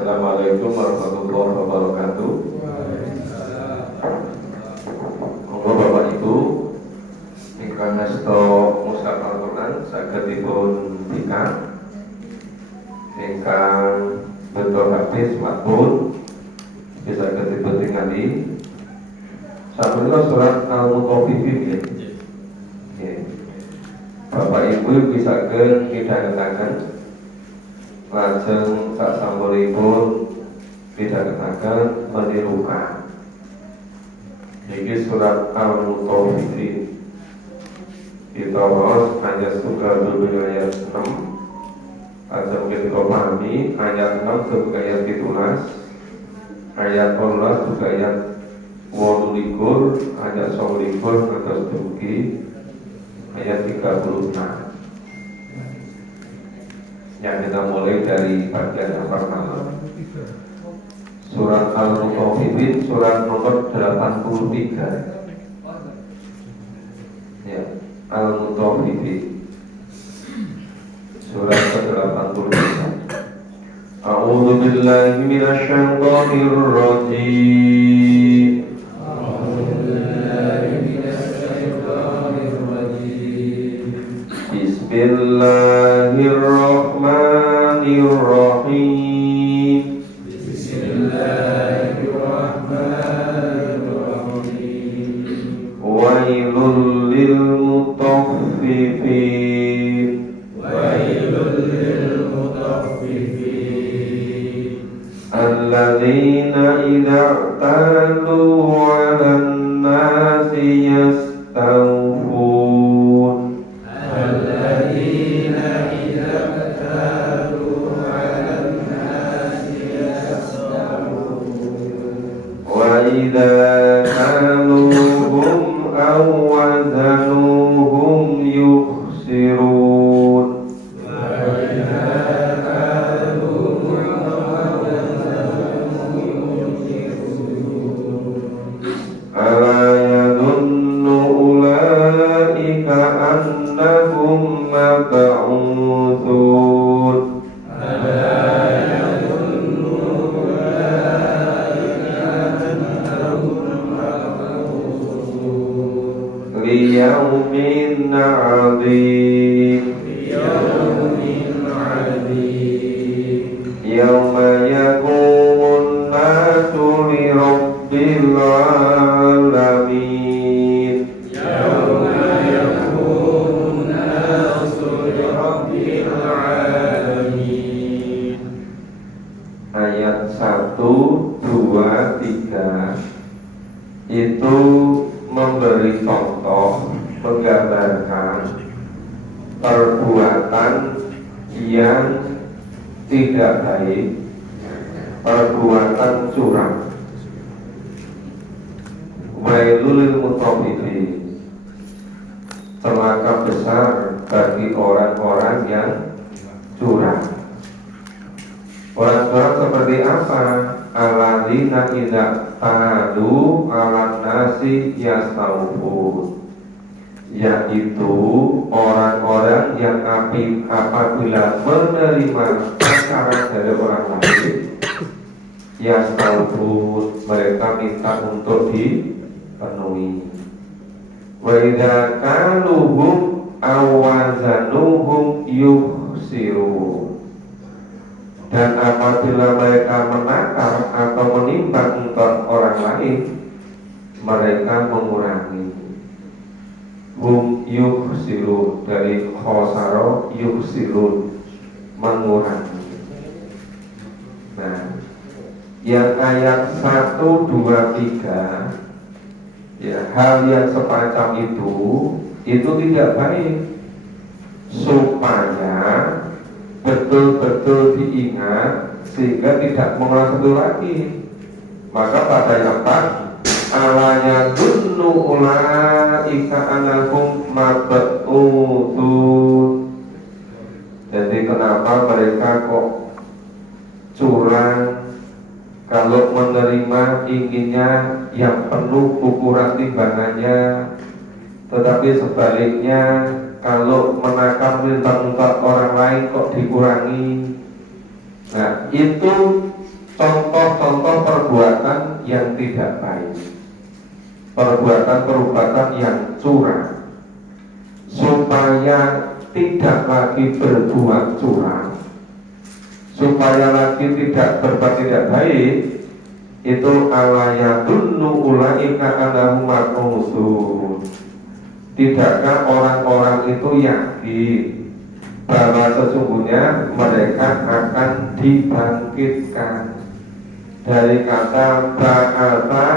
Assalamualaikum warahmatullahi wabarakatuh. Monggo Bapak Ibu ingkang ngasta mushaf Al-Qur'an saged dipun bika, ingkang betul hadis matbun bisa saged dipun tingali. Sampun surat Al-Mutaffifin nggih. Bapak Ibu bisa midhangetaken lajeng sak sampuripun midhangetaken menirukan. Niki surat Al-Mutaffifin. Kita waos ayat 1 ayat 6. Lajeng kita pahami ayat 6 sampai ayat 17. Ayat 12 juga ayat 28, ayat 29 ngantos dugi ayat 36. Yang kita mulai dari bagian yang pertama, surat Al-Mutaffifin, surat nomor 83. Ya, Al-Mutaffifin, surat ke-83. A'udzu billahi minasyaitonir rajim. Bismillahirrahmanirrahim. Bismillahirrahmanirrahim. Wailul lil mutaffifin. Wailul lil mutaffifin. Alladzina idza talu 'alan nasi yastawfun. Alladzina idza talu 'alan nasi yastawfun. Wa idza kaluhum aw wazanuhum yukhsirun. Ala yadunnu ulaika annahum mab'utsun. Liyaumin 'adzim. Yauma yaqumun nasu li rabbil 'alamin. Ayat 1, 2, 3 itu memberi contoh, menggambarkan perbuatan yang tidak baik, perbuatan curang. Wailul lil mutaffifin, celaka besar bagi orang-orang yang curang. Orang-orang seperti apa? Alladzina idza talu 'alan nasi yastawfun, yaitu orang-orang yang apabila menerima perkara dari orang lain, yastawfun, mereka minta untuk dipenuhi. Wa idza kaluhum aw wazanuhum yukhsirun, dan apabila mereka menakar atau menimbang untuk orang lain, mereka mengurangi. Hum yukhsirun, dari khosaro yukhsirun, mengurangi. Nah, yang ayat 1, 2, 3, ya, hal yang semacam itu tidak baik, supaya betul-betul diingat sehingga tidak mengulang itu lagi. Maka pada yang alanya dunnu ulaika anahum mab'utsun. Jadi kenapa mereka kok curang kalau menerima inginnya yang penuh ukuran timbangannya, tetapi sebaliknya kalau menakar minta-minta orang lain kok dikurangi. Nah, itu contoh-contoh perbuatan yang tidak baik, perbuatan-perbuatan yang curang, supaya tidak lagi berbuat curang, supaya lagi tidak berbuat tidak baik. Itu alayadunnu ulaika annahum mab'utsun. Tidakkah orang-orang itu yakin bahwa sesungguhnya mereka akan dibangkitkan? Dari kata ba'atha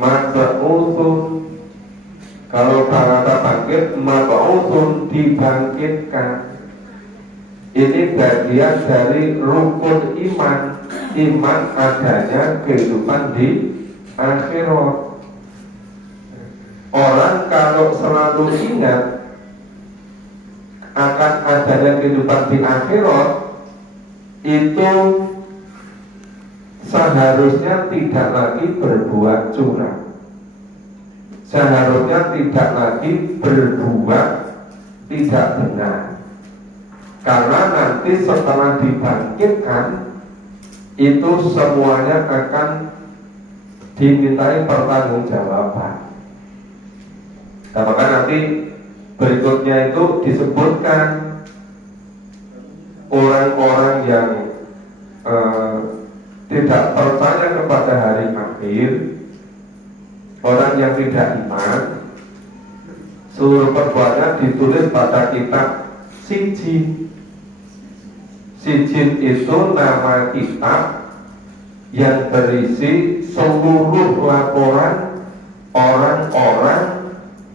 mab'utsun. Kalau ba'atha bangkit, mab'utsun dibangkitkan. Ini bagian dari rukun iman. Iman adanya kehidupan di akhirat. Orang kalau selalu ingat akan adanya kehidupan di akhirat, itu seharusnya tidak lagi berbuat curang, seharusnya tidak lagi berbuat tidak benar. Karena nanti setelah dibangkitkan, itu semuanya akan dimintai pertanggungjawaban. Nah, maka nanti berikutnya itu disebutkan orang-orang yang tidak percaya kepada hari akhir, orang yang tidak iman, seluruh perbuatannya ditulis pada kitab sijin. Sijin itu nama kitab yang berisi seluruh laporan orang-orang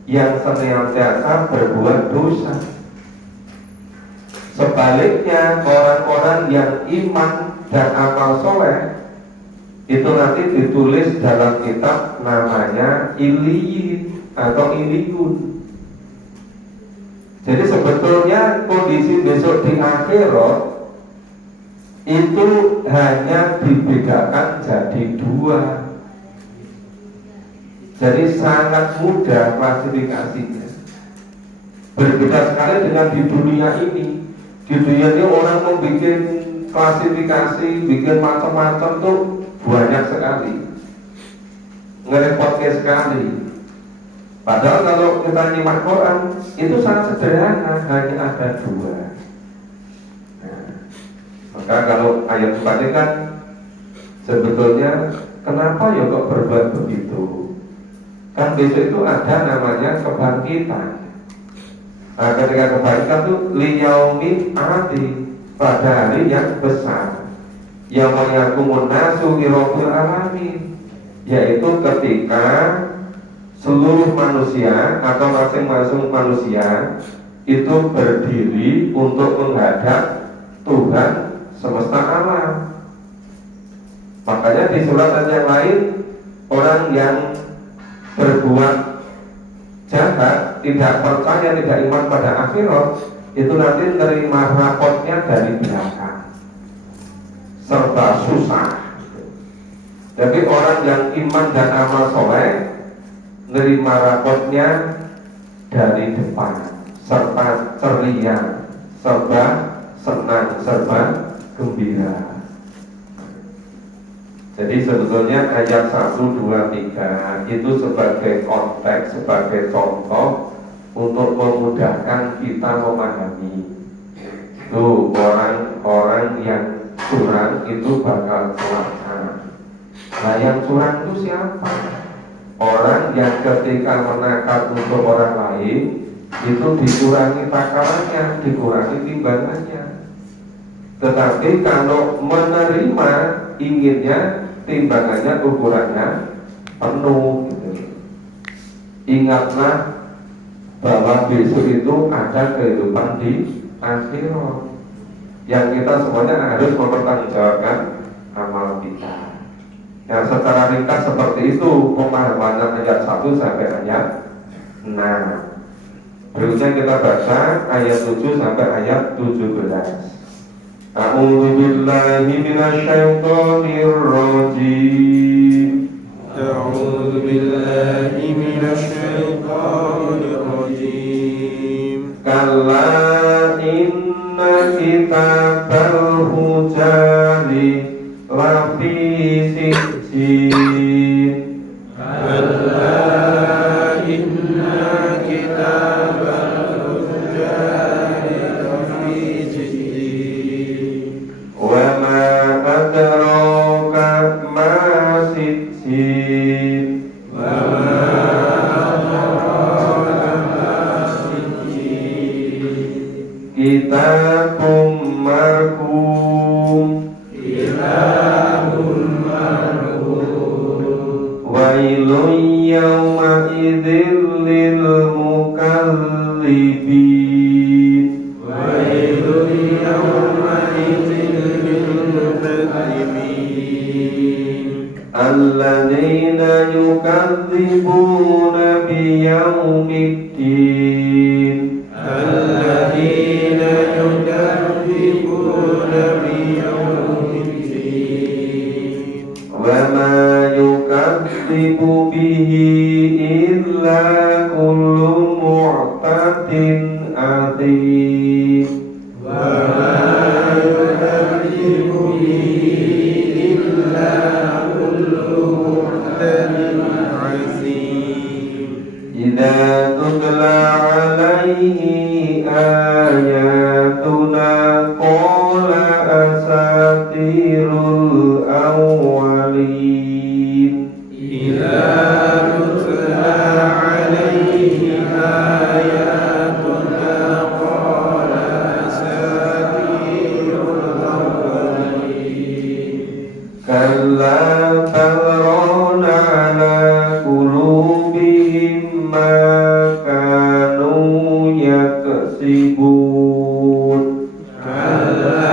yang senantiasa berbuat dosa. Sebaliknya, orang-orang yang iman dan amal soleh itu nanti ditulis dalam kitab namanya Iliyin atau Iliyun. Jadi sebetulnya kondisi besok di akhirat itu hanya dibedakan jadi dua. Jadi sangat mudah klasifikasinya. Berbeda sekali dengan di dunia ini. Di dunia ini orang membuat klasifikasi, bikin macam-macam tuh banyak sekali, ngerepotkan sekali. Padahal kalau kita nyimak Quran itu sangat sederhana, hanya ada dua. Maka kalau ayat 4 ini kan sebetulnya kenapa ya kok berbuat begitu? Kan besok itu ada namanya kebangkitan. Nah, ketika kebangkitan itu liyaumin adi, pada hari yang besar, yang yaqumun nasu li rabbil alamin, yaitu ketika seluruh manusia atau masing-masing manusia itu berdiri untuk menghadap Tuhan semesta alam. Makanya di surat yang lain, orang yang berbuat jahat, tidak percaya, tidak iman pada akhirat, itu nanti menerima rapotnya dari belakang, serba susah. Jadi orang yang iman dan amal soleh menerima rapotnya dari depan, serta ceria, serba senang, serba gembira. Jadi sebetulnya ayat 1, 2, 3 itu sebagai konteks, sebagai contoh untuk memudahkan kita memahami. Tuh, orang-orang yang curang itu bakal celaka. Nah, yang curang itu siapa? Orang yang ketika menakar untuk orang lain itu dikurangi takarannya, dikurangi timbangannya. Tetapi kalau menerima, inginnya timbangannya, ukurannya penuh gitu. Ingatlah bahwa besok itu ada kehidupan di akhirat yang kita semuanya harus mempertanggungjawabkan amal kita. Nah, secara ringkas seperti itu pemahaman ayat 1 sampai ayat 6. Berikutnya kita baca ayat 7 sampai ayat 17. A'udzu billahi minasyaitonir rajim. A'udzu billahi minasyaitonir rajim. Kalla inna kitabal hujali la lafi sijjin. Kalla inna kitabal fujari lafi sijjin. Wa ma adraka ma sijjin. Wa ma adraka ma sijjin. Kitabum marqum. Kitabum marqum. Wailun yawma idzil lil mukadzibin. Wailun yawma idzil lil mukadzibin. Alladzina yukadzibuna biyaumiddin. Alladzina yukadzibuna biyaumiddin. Wa ma yukadzibu bihi illa kullu mu'tadin athim. Wa ma yukadzibu bihi illa kullu mu'tadin athim. Idza tutla alaihi ayatuna qala asatirul awwalin. Idza tutla alaihi ayatuna qala asatirul awwalin. Kalla balrana ala qulubihim ma kanu yaksibun. Kalla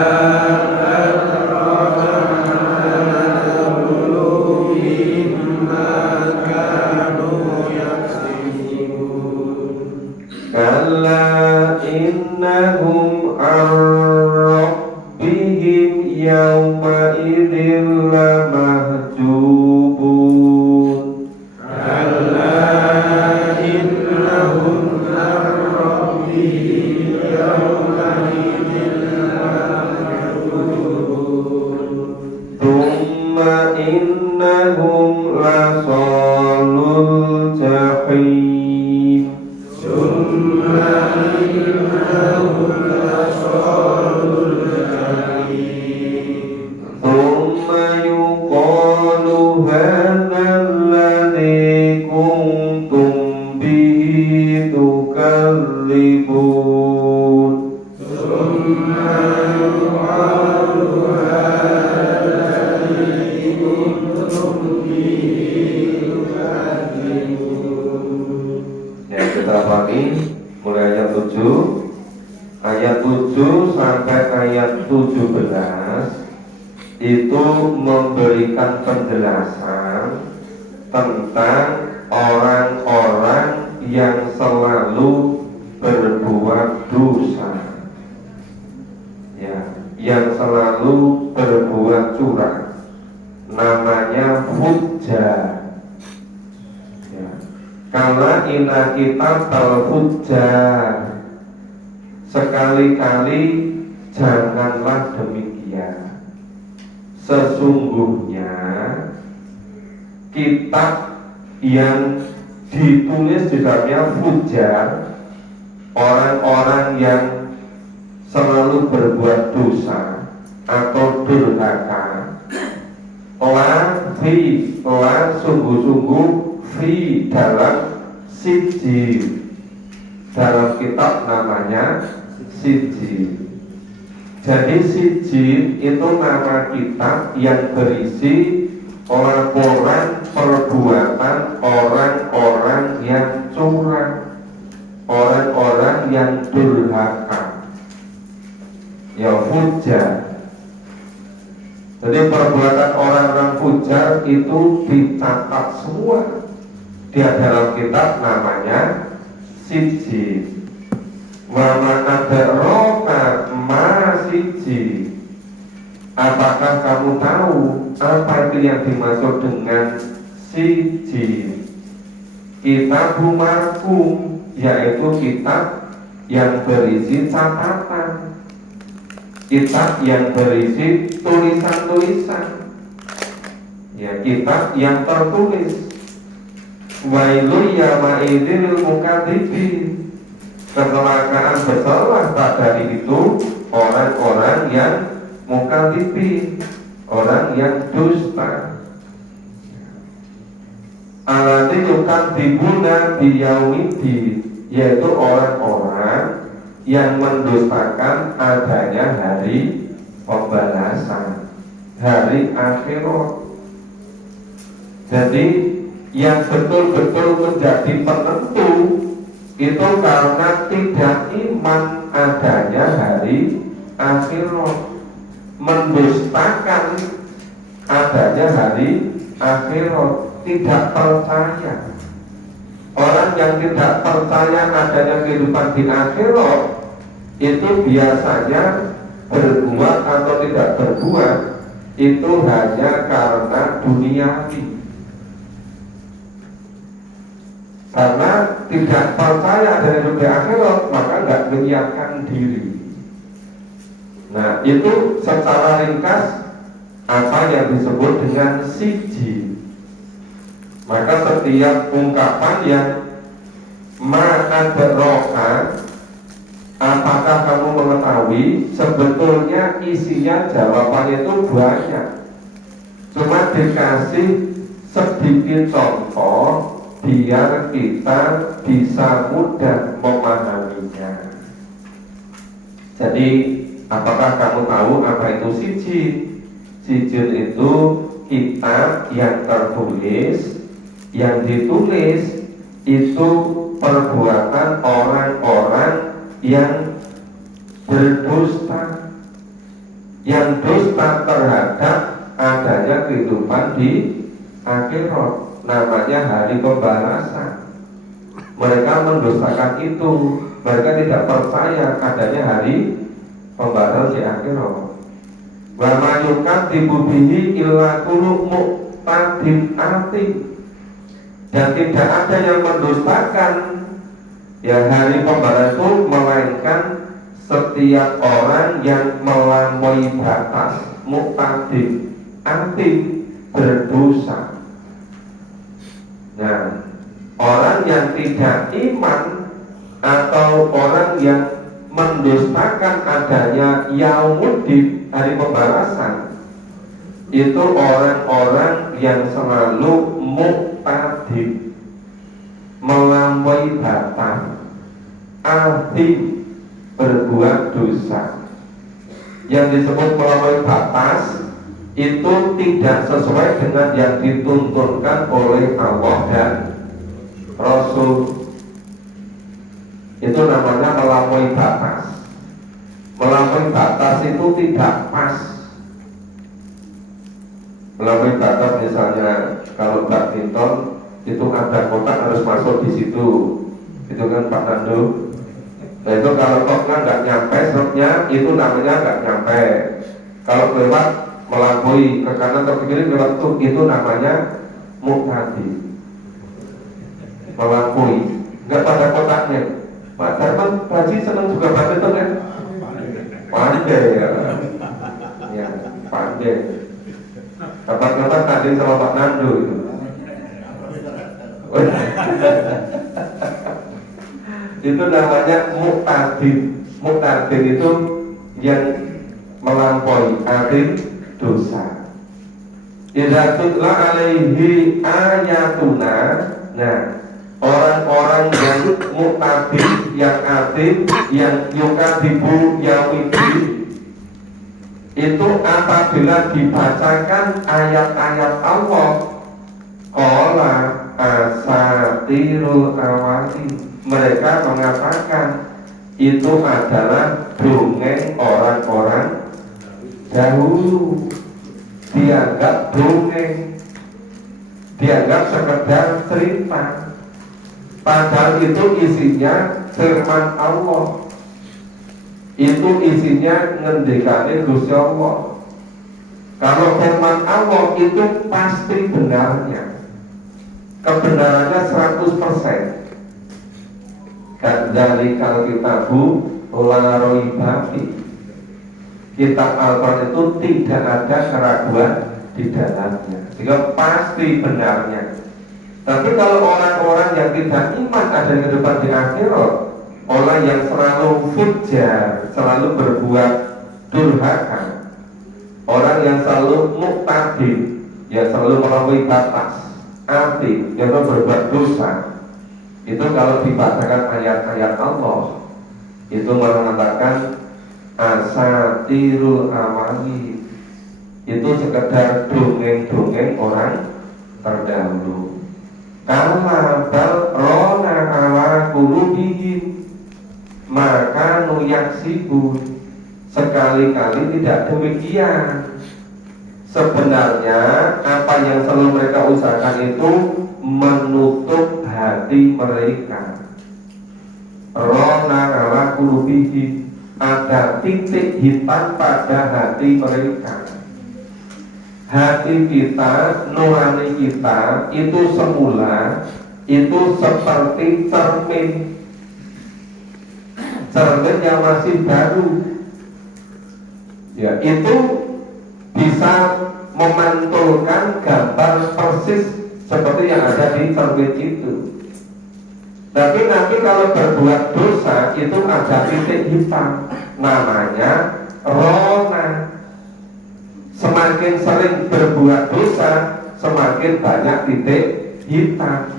barrana ala qulubihim ma kanu yaksibun. Kalla innahum ar-rabbihim yawma idzin lamahjubun. Kalla innahum an rabbihim yawma idzin lamahjubun. Thumma innahum lasalul jahim. Summa innahum lasalul jahim. Thumma yuqalu hadza alladhi kuntum bihi tukadzibun. Summa yuqalu alladhi kuntum bihi tukadzibun. Ya, kita pagi mulai ayat 7. Ayat 7 sampai ayat 17 itu memberikan penjelasan tentang orang-orang yang selalu berbuat dosa, ya, yang selalu berbuat curang, namanya fujjar. Ya. Kala inna kitabal fujjar, sekali-kali janganlah demikian. Sesungguhnya kitab yang ditulis di dalamnya fujjar, orang-orang yang selalu berbuat dosa atau durhaka, telah sungguh-sungguh fi dalam sijil, dalam kitab namanya sijil. Jadi sijil itu nama kitab yang berisi laporan perbuatan orang-orang yang curang, orang-orang yang durhaka, ya fujjar. Jadi perbuatan orang-orang fujjar itu dicatat semua di dalam kitab namanya sijil. Wa ma adraka ma sijil. Apakah kamu tahu apa itu yang dimaksud dengan sijil? Kitabum marqum, yaitu kitab yang berisi catatan, kitab yang berisi tulisan-tulisan. ya, kitab yang tertulis. Wailul yawmaidil mukadzibin, kecelakaan besarlah pada hari itu orang-orang yang mukadzibin, orang yang dusta. Alladzi yukadzibuna biyaumidin, yaitu orang-orang yang mendustakan adanya hari pembalasan, hari akhirat. Jadi yang betul-betul menjadi penentu itu karena tidak iman adanya hari akhirat, mendustakan adanya hari akhirat, tidak percaya. Orang yang tidak percaya adanya kehidupan di akhirat itu biasanya berbuat atau tidak berbuat itu hanya karena duniawi. Karena tidak percaya adanya hidup di akhirat, maka nggak menyiapkan diri. Nah, itu secara ringkas apa yang disebut dengan siji. Maka setiap ungkapan yang ma'adroka, apakah kamu mengetahui, sebetulnya isinya jawabannya itu banyak. Cuma dikasih sedikit contoh biar kita bisa mudah memahaminya. Jadi, apakah kamu tahu apa itu sijil? Sijil itu kitab yang tertulis, yang ditulis itu perbuatan orang-orang yang berdusta, yang dusta terhadap adanya kehidupan di akhirat. Namanya hari pembalasan. Mereka mendustakan itu. Mereka tidak percaya adanya hari pembalasan di akhirat. Wa mayukan dibubihi illa kullu muqtadin atim. Dan tidak ada yang mendustakan ya hari pembalasan itu, melainkan setiap orang yang melampaui batas, muqtadin atim, berdosa. Nah, orang yang tidak iman atau orang yang mendustakan adanya yaumuddin, hari pembalasan, itu orang-orang yang selalu muqtadin, melampaui batas, atim, berbuat dosa. Yang disebut melampaui batas itu tidak sesuai dengan yang dituntunkan oleh Allah dan Rasul. Itu namanya melampaui batas. Melampaui batas itu tidak pas. Melampaui batas misalnya kalau badminton itu ada kotak harus masuk di situ, itu kan Pak Nando. Nah itu kalau koknya nggak nyampe, serupnya itu namanya nggak nyampe. Kalau lewat melampaui ke kanan atau ke kiri lewat itu namanya muqtadi, melampaui, nggak pada kotaknya. Pak Darman Haji senang juga badminton kan? Pandai ya, pandai. Kapan-kapan tadi sama Pak Nando itu. Itu namanya muqtadin. Muqtadin itu yang melampaui, atim, dosa. Idza tutla alaihi ayatuna. Nah, orang-orang yang muqtadin, yang atim, yang yukadzibu yaumidin, itu apabila dibacakan ayat-ayat Allah, qala asatirul awalin, mereka mengatakan itu adalah dongeng orang-orang dahulu. Dianggap dongeng, dianggap sekedar cerita, padahal itu isinya firman Allah. Itu isinya ngendikane Gusti Allah. Kalau firman Allah itu pasti benarnya, kebenarannya 100%. Kadzalikal kitabu la raiba fi. Kitab Al-Quran itu tidak ada keraguan di dalamnya, sehingga pasti benarnya. Tapi kalau orang-orang yang tidak iman ada kehidupan di akhirat, orang yang selalu fujar, selalu berbuat durhaka, orang yang selalu muktadi, yang selalu melampaui batas, arti, yang selalu berbuat dosa, itu kalau dibacakan ayat-ayat Allah, itu mengatakan asatirul awali, itu sekedar dongeng-dongeng orang terdahulu. Kala bal rona ala qulubihim, maka nuyaksibun, sekali-kali tidak demikian. Sebenarnya apa yang selalu mereka usahakan itu menutup hati mereka. Rona ala qulubihim, ada titik hitam pada hati mereka. Hati kita, nurani kita itu semula itu seperti cermin, cermin yang masih baru. Ya, itu bisa memantulkan gambar persis seperti yang ada di cermin itu. Tapi nanti kalau berbuat dosa itu ada titik hitam, namanya rona. Semakin sering berbuat dosa, semakin banyak titik hitam.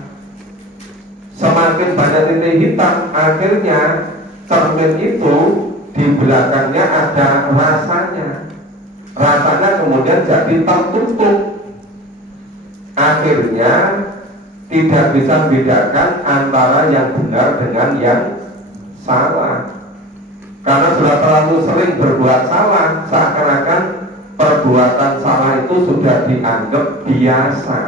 Semakin banyak titik hitam, akhirnya cermin itu di belakangnya ada rasanya. Rasanya kemudian jadi tertutup. Akhirnya tidak bisa membedakan antara yang benar dengan yang salah. Karena sudah terlalu sering berbuat salah, seakan-akan perbuatan salah itu sudah dianggap biasa,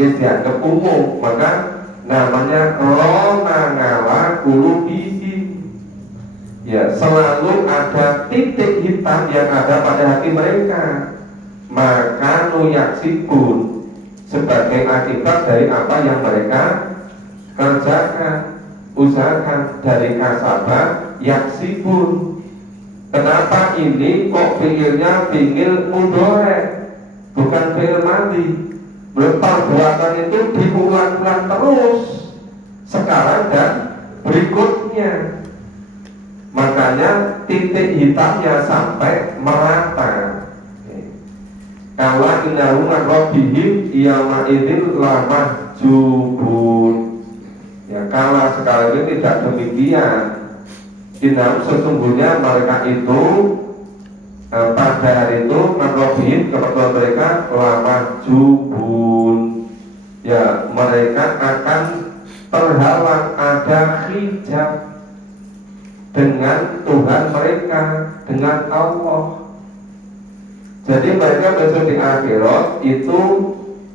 dianggap umum, maka namanya rona ngala qulubihim. Ya, selalu ada titik hitam yang ada pada hati mereka. Maka nuyaksibun, sebagai akibat dari apa yang mereka kerjakan, usahakan, dari kasabah yaksibun. Kenapa ini kok fiilnya fiil mudhari, bukan fiil madhi? Perbuatan itu diulang-ulang terus, sekarang dan berikutnya. Makanya titik hitamnya sampai merata. Kala innahu rabbihim yauma idzin lamahjubun. Ya, kala sekali ini tidak demikian. Sesungguhnya mereka itu pada hari itu merobihin kepada mereka lama jubun. Ya, mereka akan terhalang, ada hijab dengan Tuhan mereka, dengan Allah. Jadi mereka besok di akhirat itu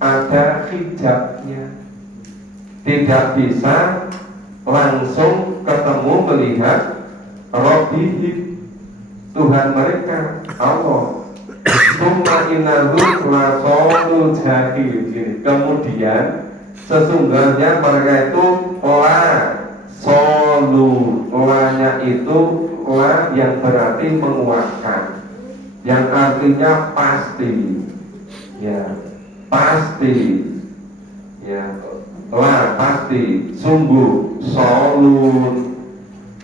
ada hijabnya, tidak bisa langsung ketemu melihat Rabbihim, Tuhan mereka, Allah. Summa innahu lasolul jahil. Kemudian sesungguhnya mereka itu solu, lanya itu la yang berarti menguatkan, yang artinya pasti. Ya, pasti. Ya, la pasti, sungguh, solun.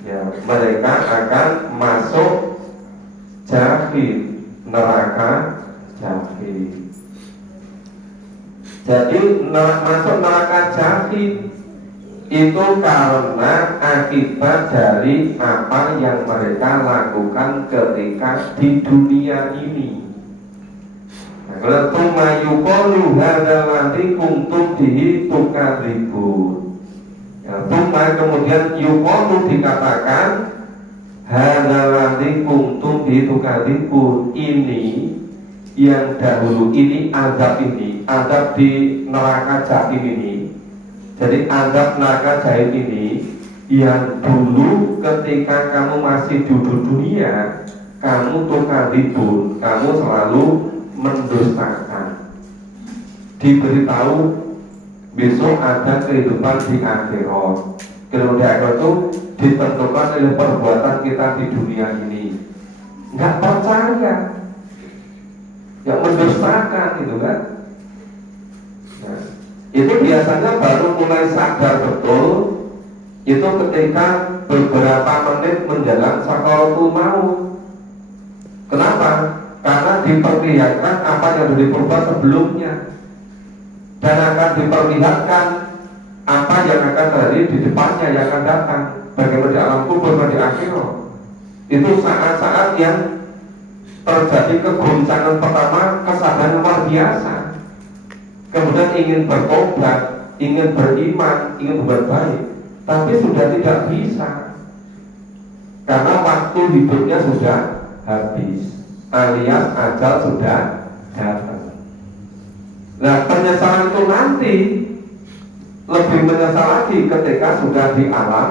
Ya, mereka akan masuk jahil, neraka jahil. Jadi masuk neraka jahil itu karena akibat dari apa yang mereka lakukan ketika di dunia ini. Nah, tumayuqalu hadzal ladzi kuntum bihi tukadzibun. Ya, kemudian yuqalu dikatakan hadzal ladzi kuntum bihi tukadzibun, ini yang dahulu, ini azab di neraka jahim ini. Jadi azab neraka jahim ini yang dulu ketika kamu masih duduk dunia, kamu tukadzibun, kamu selalu mendustakan. Diberitahu besok ada kehidupan di akhirat. Kehidupan di akhirat itu ditentukan oleh perbuatan kita di dunia ini. Nggak percaya. yang mendustakan gitu kan. Nah, itu biasanya baru mulai sadar betul itu ketika beberapa menit menjelang sakaratul maut. Kenapa? Karena diperlihatkan apa yang sudah diperbuat sebelumnya dan akan diperlihatkan apa yang akan terjadi di depannya yang akan datang, bagaimana di alam kubur dan di akhirat. Itu saat-saat yang terjadi kegoncangan pertama, kesadaran luar biasa, kemudian ingin bertobat, ingin beriman, ingin berbuat baik, tapi sudah tidak bisa karena waktu hidupnya sudah habis, alias ajal sudah datang. Nah, penyesalan itu nanti lebih menyesal lagi ketika sudah di alam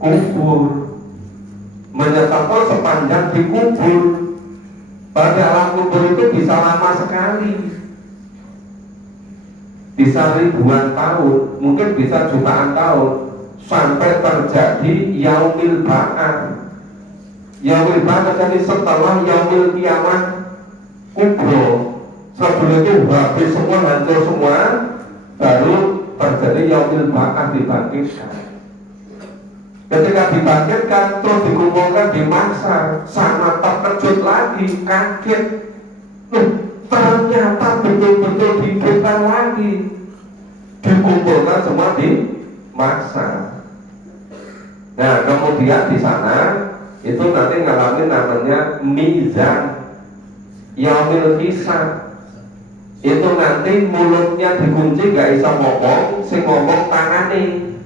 kubur. Menyesal sepanjang dikubur. Pada alam kubur itu bisa lama sekali, bisa ribuan tahun, mungkin bisa jutaan tahun, sampai terjadi yaumil ba'ats. Yaumil ba'ats terjadi setelah yaumil kiamat kubro. Sebelum itu habis semua, hancur semua, baru terjadi yaumil ba'ats, dibangkitkan. Ketika dibangkitkan terus dikumpulkan di mahsyar, sama terkejut lagi, kaget. Ternyata betul-betul dihidupkan lagi, dikumpulkan semua di mahsyar. Nah, kemudian di sana itu nanti ngalamin namanya mizan, yaumil hisab. Itu nanti mulutnya dikunci, gak bisa ngomong, sing ngomong tangane,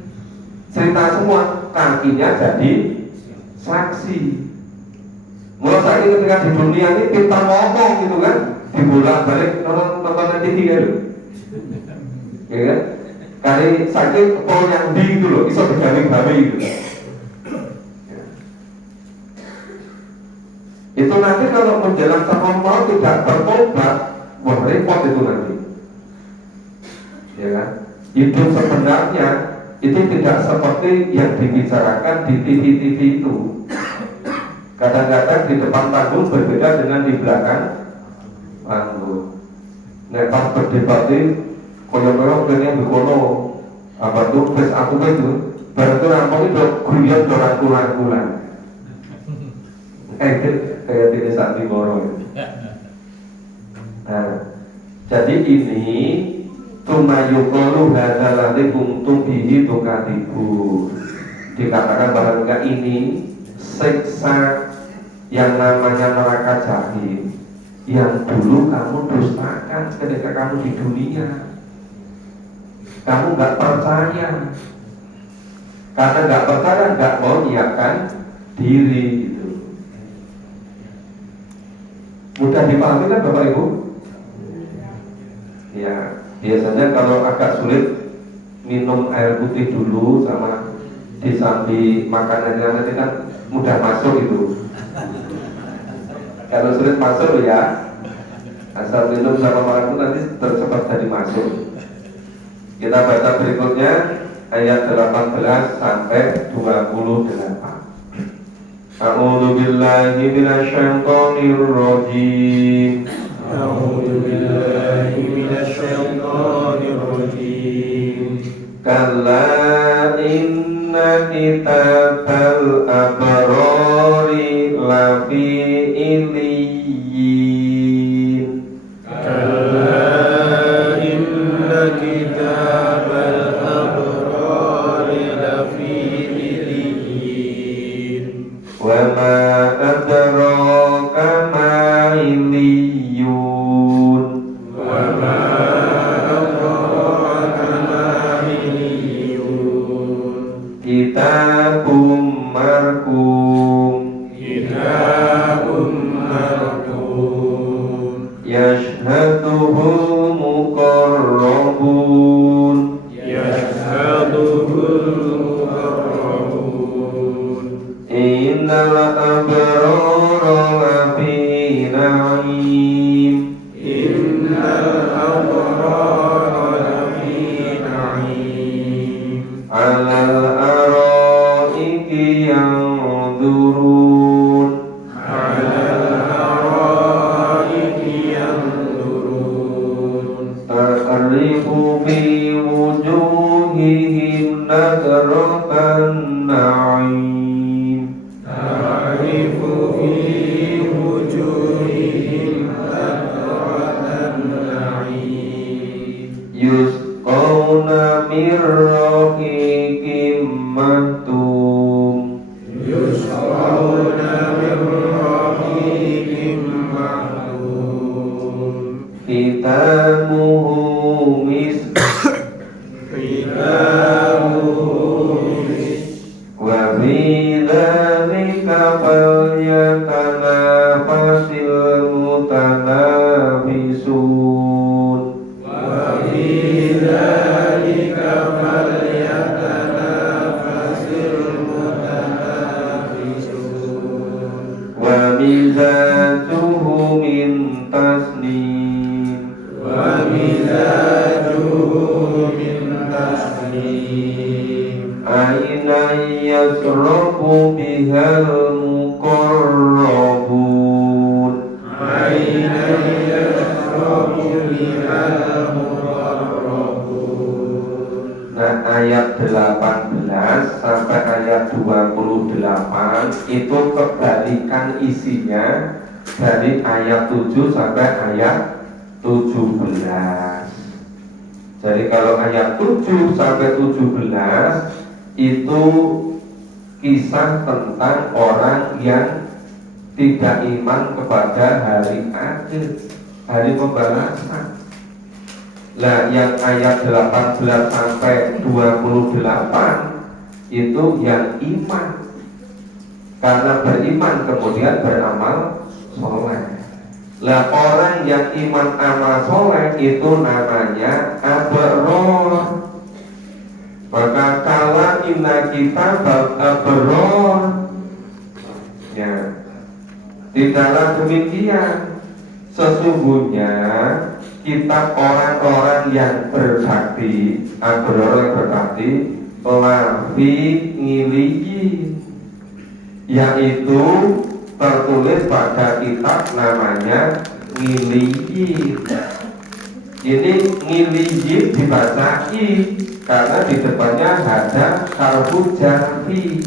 cerita semua, kakinya jadi saksi. Mulai saat ini ketika di dunia ini pintar ngomong gitu kan, dibolak balik nonton TV kan, ya kan? Kali sakit kepol yang di gitu loh, bisa bergawe-gawe gitu. Ya. Itu nanti kalau menjelang sama mau tidak bertobat, wah repot itu nanti. Ya kan? Hidup sebenarnya itu tidak seperti yang dibicarakan di TV-TV itu. Kadang-kadang di depan panggung berbeda dengan di belakang panggung. Nah, pas berdebat koyo-koyo kene bekono apa tuh wis aku itu bareng tuh rampung itu guyon dorang-kurang. Kayak di Sandi Moro. Nah, jadi ini tumayukolu hadalati kuntum bihi tukadibu. Dikatakan bahwa ini siksa yang namanya neraka jahim yang dulu kamu dustakan ketika kamu di dunia. Kamu nggak percaya, karena nggak percaya nggak mau nyiapkan diri gitu. Mudah dipahami kan Bapak Ibu? Ya, biasanya kalau agak sulit minum air putih dulu sama disambi makanannya nanti kan mudah masuk itu. Kalau sulit masuk ya, asal minum sama makan nanti tercepat jadi masuk. Kita baca berikutnya ayat 18 sampai 28. A'udzu billahi minasyaitonir rajim. A'udzu billahi minasyaitonir rajim. Kalla inna kitabal abrari lafi illiyin. Kalla inna kitabal abrari lafi illiyin. Wa ma adraka ma illiyun. Wa ma adraka ma illiyun. Kitabum markum. Kitabun marqum. Yashhaduhu muqarrabun. Yashhaduhul muqarrabun. Innal abrara lafi na'im. Innal abrara lafi na'im. Alal araiki yanzurun. Alal araiki yanzurun. ta'rifu fi wujuhihim nadratan na'im تعرف في وجوههم نضرة النعيم yusqawna min rahiqim mahtum يسقون من رحيق مختوم khitamuhu misk ختامه مسك wa fi dzalika falyatanafasil mutanafisun وفي ذلك فليتنافس المتنافسون wa mizajuhu min tasnim ومزاجه من تسنيم ainan yasrabu bihal muqarrabun عينا يشرب بها المقربون. Nah, ayat 18 sampai ayat 28 itu kebalikan isinya dari ayat 7 sampai ayat 17. Jadi kalau ayat 7 sampai 17 itu kisah tentang orang yang tidak iman kepada hari akhir, hari pembalasan. Lah yang ayat 18 sampai 28 itu yang iman. Karena beriman kemudian beramal soleh. Lah orang yang iman amal soleh itu namanya abror. Maka kala inna kita abror, ya, tidaklah demikian. Sesungguhnya kita orang-orang yang berbakti, abror yang berbakti, lafi ngiliyin, yaitu tertulis pada kitab namanya ngiliyin. Ini ngiliyin dibaca i karena di depannya ada harfu jarfi.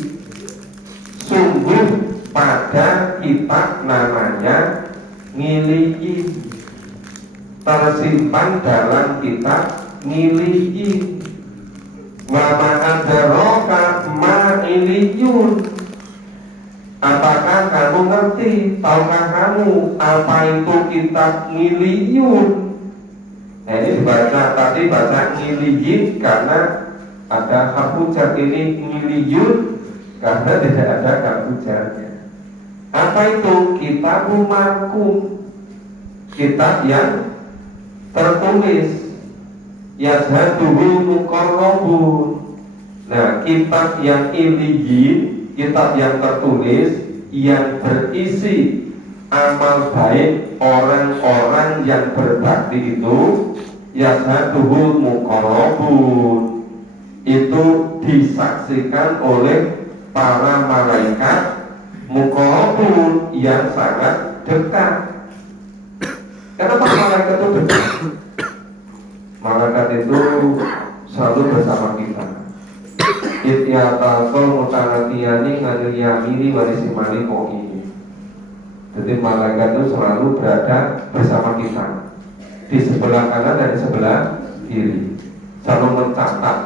Sungguh pada kitab namanya ngiliyin, tersimpan dalam kitab ngiliyin. Wa ma adraka ma iliyun. Apakah kamu ngerti? Tahukah kamu apa itu kitab ngiliyun? Nah, ini dibaca tadi baca ngiliyin karena ada harfu jar, ini ngiliyun karena tidak ada harfu jarnya. Apa itu? Kitab markum, kitab yang tertulis, yazhaduhu muqarrabun. Nah, kitab yang iliyin, kitab yang tertulis yang berisi amal baik orang-orang yang berbakti itu, yazhaduhu muqarrabun, itu disaksikan oleh para malaikat muqarrabun yang sangat dekat. Kenapa malaikat itu dekat? Malaikat itu selalu bersama kita. Ityataqal mutanatiyani nganil yamini warisimani ko'ini. Jadi malaikat itu selalu berada bersama kita, di sebelah kanan dan di sebelah kiri, selalu mencatat.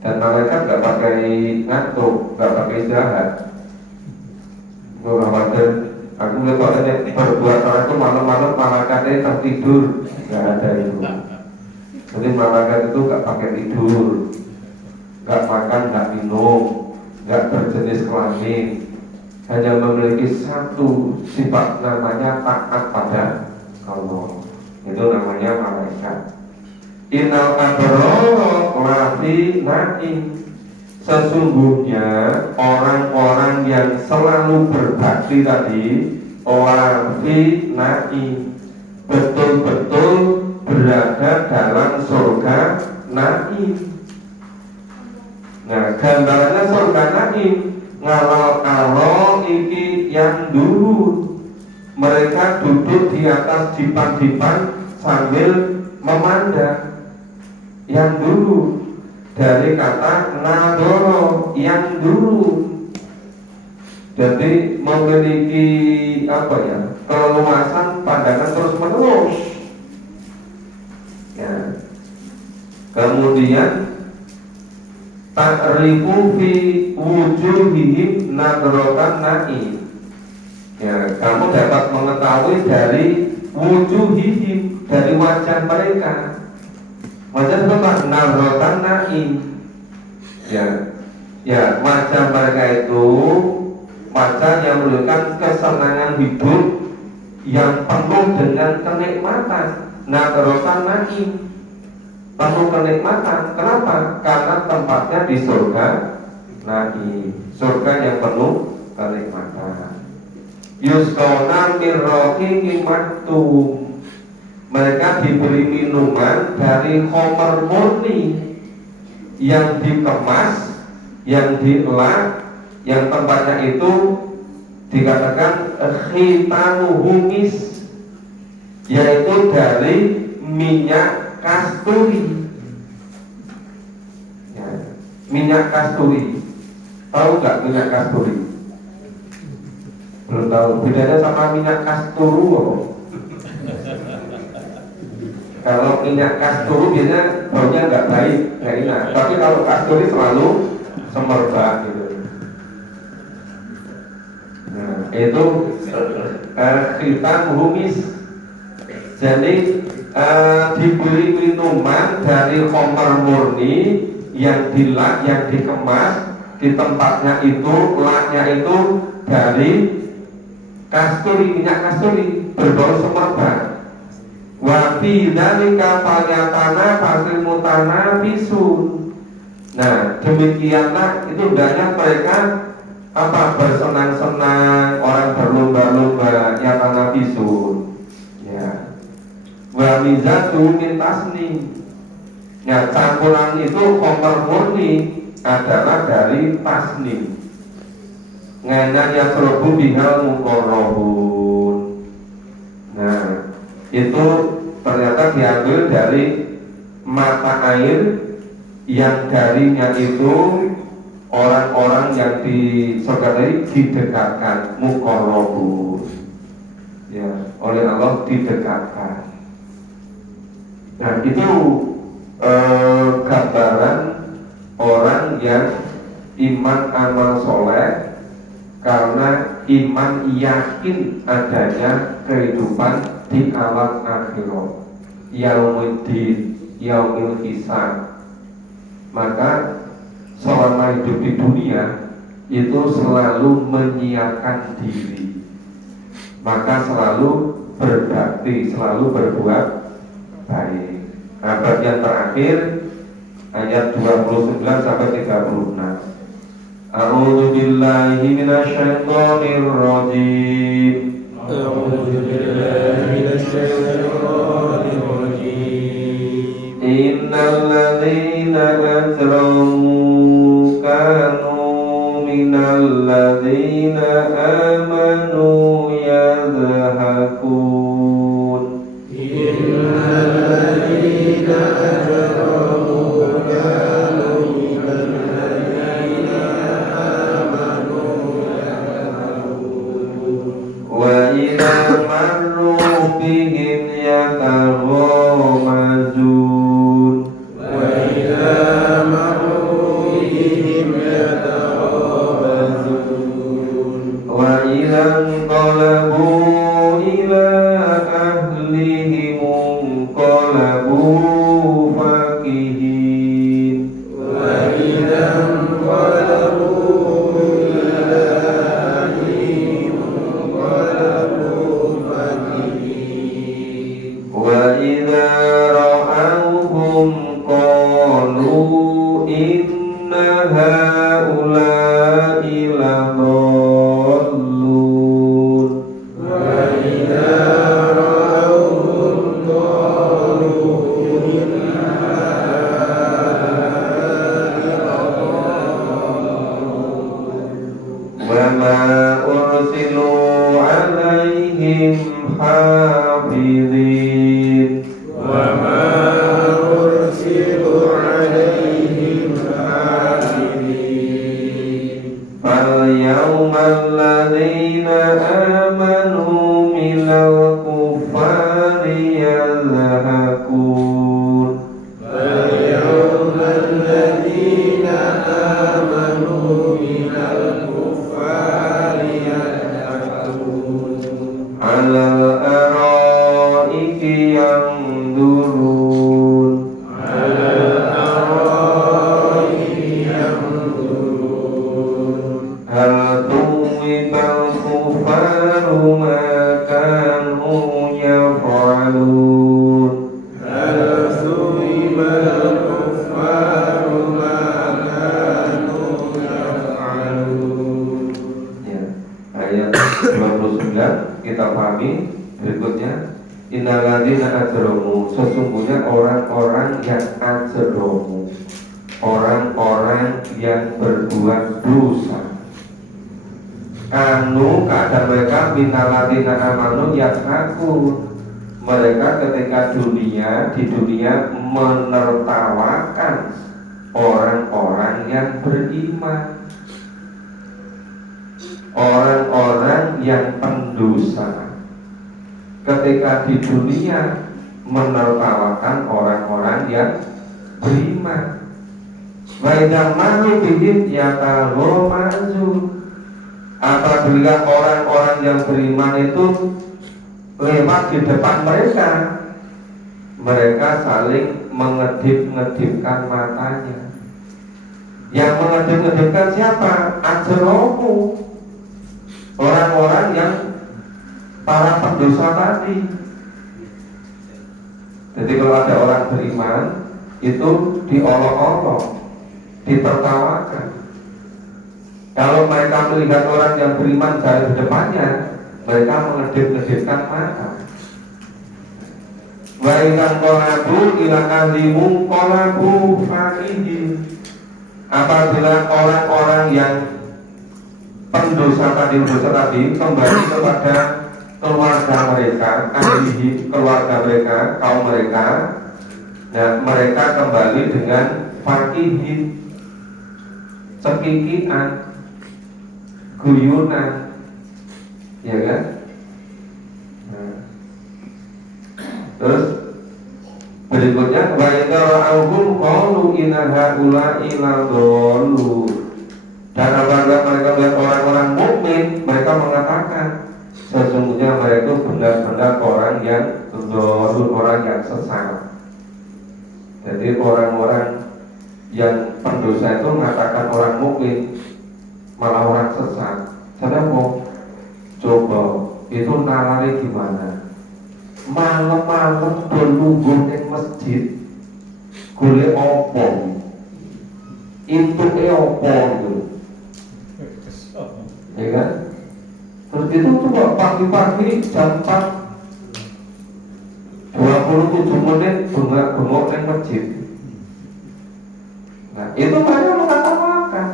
Dan malaikat gak pakai ngantuk, gak pakai istirahat. Gue khawatir, aku lihat orang berbuat orang itu malam-malam malaikatnya tertidur, gak ada itu. Jadi malaikat itu gak pakai tidur, gak makan, gak minum, gak berjenis kelamin, hanya memiliki satu sifat namanya taat pada Allah. Itu namanya malaikat. Innal abrara lafi na'im. Sesungguhnya orang-orang yang selalu berbakti tadi lafi na'im, betul-betul berada dalam surga na'im. Nah, gambarannya surga na'im ngalal iki yang dulu mereka duduk di atas dipan-dipan sambil memandang. Yang dulu dari kata nadoro, yang dulu. Jadi memiliki keluasan pandangan terus menerus. Ya. Kemudian ta'rifu fi wujuhihim nadrotan na'i. Ya, kamu dapat mengetahui dari wujuhihim, dari wajah mereka. Wajah apa? Nadrotan na'i. Ya, wajah mereka itu wajah yang menunjukkan kesenangan hidup yang penuh dengan kenikmatan. Nadrotan na'i, penuh kenikmatan. Kenapa? Karena tempatnya di surga na'i, surga yang penuh kenikmatan. Yusqawna min rahiqin maktum, mereka diberi minuman dari khamar murni yang dikemas, yang dielak, yang tempatnya itu dikatakan khitamuhu mis, yaitu dari minyak kasturi. Ya, minyak kasturi. Tahu nggak minyak kasturi? Belum tahu. Bedanya sama minyak kasturu. Kalau minyak kasturu biasanya baunya nggak baik, nggak enak. Tapi kalau kasturi selalu semerbak gitu. Nah, itu kita humis. Jadi diberi minuman dari khamar murni yang dilak, yang dikemas, di tempatnya itu laknya itu dari kasturi, minyak kasturi berbau semerbak. Wa fi dzalika falyatana fasil mutana bisun. Nah, demikianlah itu hendaknya mereka bersenang-senang, orang berlomba-lomba yatana bisun. Ya. Wa mizatu min tasni. Ya, campuran itu khamar murni adalah dari tasni. Ngana yasrobu bihal muqarrabun. Nah, itu ternyata diambil dari mata air yang darinya itu orang-orang yang di surga tadi didekatkan, muqarrabun. Ya, oleh Allah didekatkan. Nah, itu gambaran orang yang iman amal soleh, karena iman yakin adanya kehidupan di alam akhirat, yaumuddin, yaumil hisab. Maka selama hidup di dunia itu selalu menyiapkan diri, maka selalu berbakti, selalu berbuat baik. Nah, bagian terakhir ayat 29 sampai 36. A'udzu billahi minasyaitonir rajim. A'udzu billahi minasyaitonir rajim. Innal ladzina ajramu kanu minal ladzina amanu yadhakun. Innal ladzina ajramu kanu minal ladzina amanu yadhakun. Wa idza marru bihim yataghamazun. Wa idza marru bihim yataghamazun. Wa idza qalabu ila ahlihim qalabu fakihin. Wa idza qalabu ila ahlihim qalabu fakihin. Wa idza ra'awhum qalu inna haula'i ladallun. Wa idza ra'awhum qalu inna Wa ma ursilu 'alaihim hafizin. wa وما أرسلوا عليهم حافظين فاليوم الذين آمنوا من الكفار يضحكون فاليوم الذين آمنوا من الكفار يضحكون على الأرائك ينظرون على الأرائك ينظرون هل ثوب الكفار ما كانوا يفعلون هل ثوب الكفار ما كانوا يفعلون Ya, ayat 29 kita pahami berikutnya. Innalladzina ajramu, sesungguhnya orang-orang yang ajramu, orang-orang yang berbuat dosa. Anu keadaan mereka minalladzina amanu yadhakun, mereka ketika di dunia menertawakan orang-orang yang beriman, orang-orang yang pendosa. Ketika di dunia menertawakan orang-orang yang beriman. Wa idza maru bihim yataghamazun, apabila orang-orang yang beriman itu lewat di depan mereka, mereka saling mengedip-ngedipkan matanya. Yang mengedip-ngedipkan siapa? Ajromu, orang-orang yang para pendosa tadi. Jadi kalau ada orang beriman itu diolok-olok, ditertawakan. Kalau mereka melihat orang yang beriman jalan di depannya, mereka mengedip-ngedipkan mata. Wa idzan qalabu ila ahlimu qalabu fakihin. Apabila orang-orang yang pendosa tadi kembali kepada keluarga mereka, ahli keluarga mereka, kaum mereka, ya, mereka kembali dengan fakihin, cekikian, guyunan, ya kan? Nah. Terus berikutnya, wa idza ra'awhum qalu inna haula'i ladallun. Dan apabila mereka melihat orang-orang mukmin, mereka mengatakan sesungguhnya mereka itu benar-benar orang yang dzalun, orang yang sesat. Jadi orang-orang yang pendosa itu mengatakan orang mukmin malah orang sesat. Kenapa? Coba itu nalari gimana? Malam-malam do lungguh ning masjid golek opo? Intuke opo gitu. Ya kan? Terus itu coba pagi-pagi jam 4:27 menit bengok ning masjid. Nah, itu mereka mengatakan.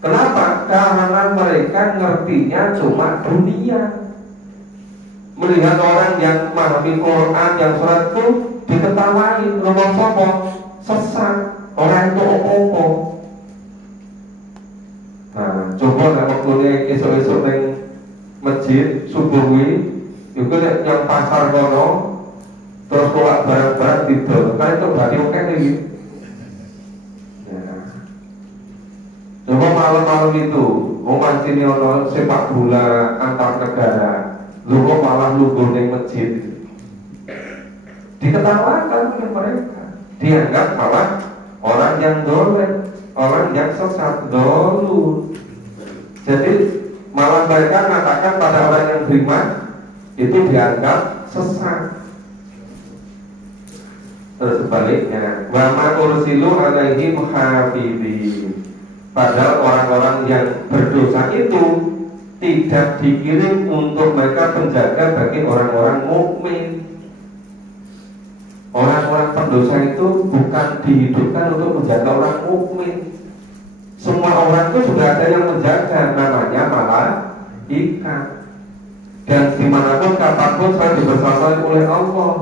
Kenapa? Karena mereka ngertinya cuma dunia. Melihat orang yang memahami Quran, yang sholat itu diketawain, ngomong sopo, sesat, orang itu opo-opo. Nah, coba nek waktu esok-esok ning masjid subuh kuwi, juga nek yang pasar kono terus kolak barang-barang didol, kan itu berarti oke iki. Ya. Coba malam-malam itu, mau mancing ono sepak bola antar negara, lu kok malah lugu ning masjid. Diketawakan oleh mereka, dianggap malah orang yang dolek, orang yang sesat, dolu. Jadi malah mereka mengatakan pada orang yang beriman itu dianggap sesat. Terus sebaliknya, wa ma ursilu alaihim hafidhin. Padahal orang-orang yang berdosa itu tidak dikirim untuk mereka penjaga bagi orang-orang mukmin. Orang-orang pendosa itu bukan dihidupkan untuk menjaga orang mukmin. Semua orang itu sudah ada yang menjaga, namanya malaikat. Dan dimanapun kapanpun saya dibersamai oleh Allah.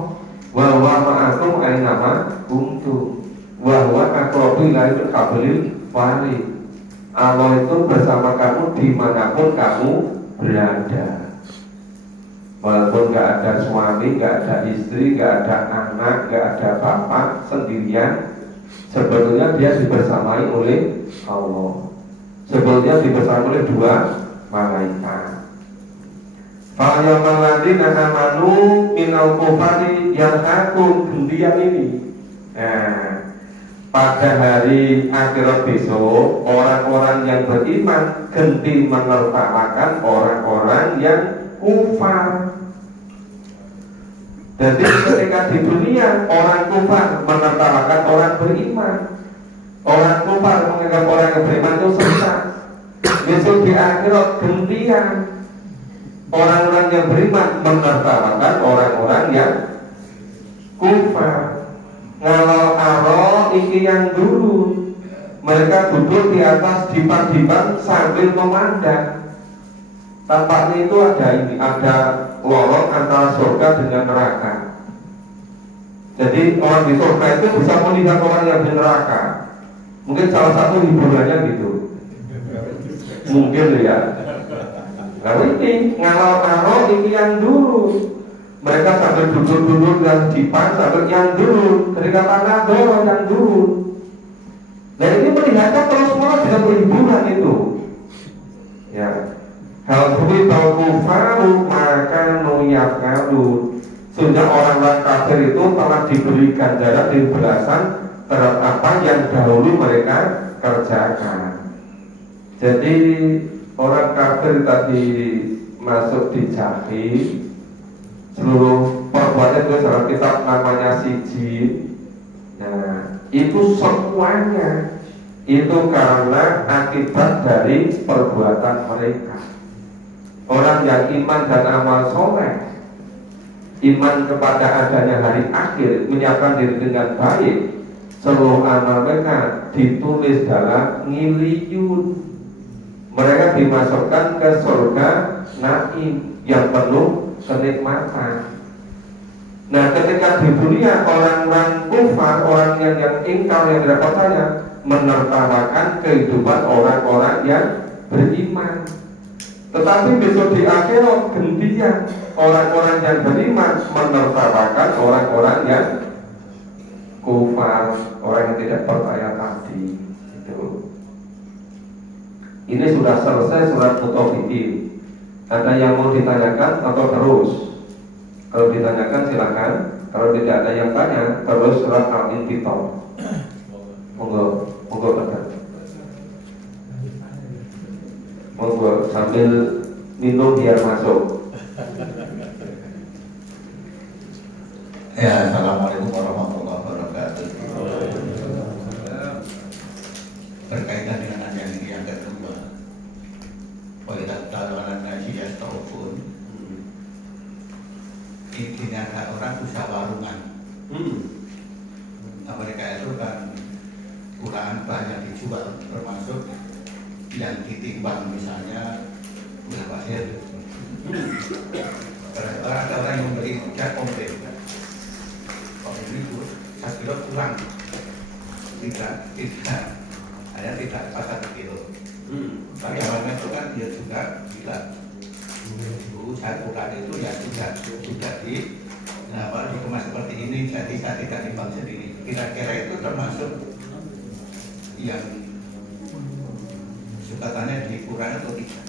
wa huwa ma'akum ainama kuntum wa huwa aqrabu ilaihi qablil warid. Allah itu bersama kamu dimanapun kamu berada. Walaupun gak ada suami, gak ada istri, gak ada anak, gak ada bapak, sendirian, sebetulnya dia dibersamai oleh Allah. Sebetulnya dibersamai oleh dua malaikat. Fa'yamal ladzina amanu minal kufari yang aku gendian ini. Nah, pada hari akhirat besok, orang-orang yang beriman genti menertawakan orang-orang yang kufar. Jadi ketika di dunia orang kufar menertawakan orang beriman, orang kufar menganggap orang yang beriman itu sesat. Besok di akhirat gentian, orang-orang yang beriman menertawakan orang-orang yang kufar. Kalau aro iki yang dulu, mereka duduk di atas dipan-dipan sambil memandang. Tampaknya itu ada lorong antara surga dengan neraka. Jadi orang di surga itu bisa melihat orang yang di neraka. Mungkin salah satu hiburannya gitu. Mungkin ya. Lalu ini ngalau-ngalau ini yang dulu. Mereka sambil duduk-duduk dan dipan sambil yang dulu. Ketika tanah dorong yang dulu. Nah ini melihatnya terus malah bisa berhiburan itu. Ya. Hal suwi tau kufaru maka nuyafkalu. Sudah orang-orang kafir itu telah diberi ganjaran di belasan terhadap apa yang dahulu mereka kerjakan. Jadi orang kafir tadi masuk di Jahil, seluruh perbuatan itu dalam kitab namanya Sijil. Nah, itu semuanya itu karena akibat dari perbuatan mereka. Orang yang iman dan amal soleh, iman kepada adanya hari akhir, menyiapkan diri dengan baik, seluruh amal mereka ditulis dalam ngiliyun. Mereka dimasukkan ke surga naim yang penuh kenikmatan. Nah, ketika di dunia orang-orang kufar, orang yang ingkar, yang tidak percaya, menertawakan kehidupan orang-orang yang beriman. Tetapi besok di akhirat gentian, orang-orang yang beriman menertawakan orang-orang yang kufar, orang yang tidak percaya tadi. Ini sudah selesai surat Mutaffifin. Ada yang mau ditanyakan atau terus? Kalau ditanyakan silakan. Kalau tidak ada yang tanya, terus surat Al-Infitar. Monggo, monggo Pak. Monggo sambil minum biar masuk. Ya, assalamualaikum warahmatullahi wabarakatuh. Berkaitan dengan yang kedua, kita tahu nasi yastawfun. Intinya ada orang usaha warungan. Mereka itu kan kurang banyak dijual, termasuk yang ditimbang misalnya berapa sih? Ada orang yang membeli cat komplain. Kalau itu saya kira kurang, tidak, hanya tidak pasar kilo. Tapi awalnya itu kan dia juga bilang, saya bukan itu ya sudah dikemas seperti ini, jadi saya tidak timbang sendiri. Kira-kira itu termasuk yang katanya dikurangi atau tidak?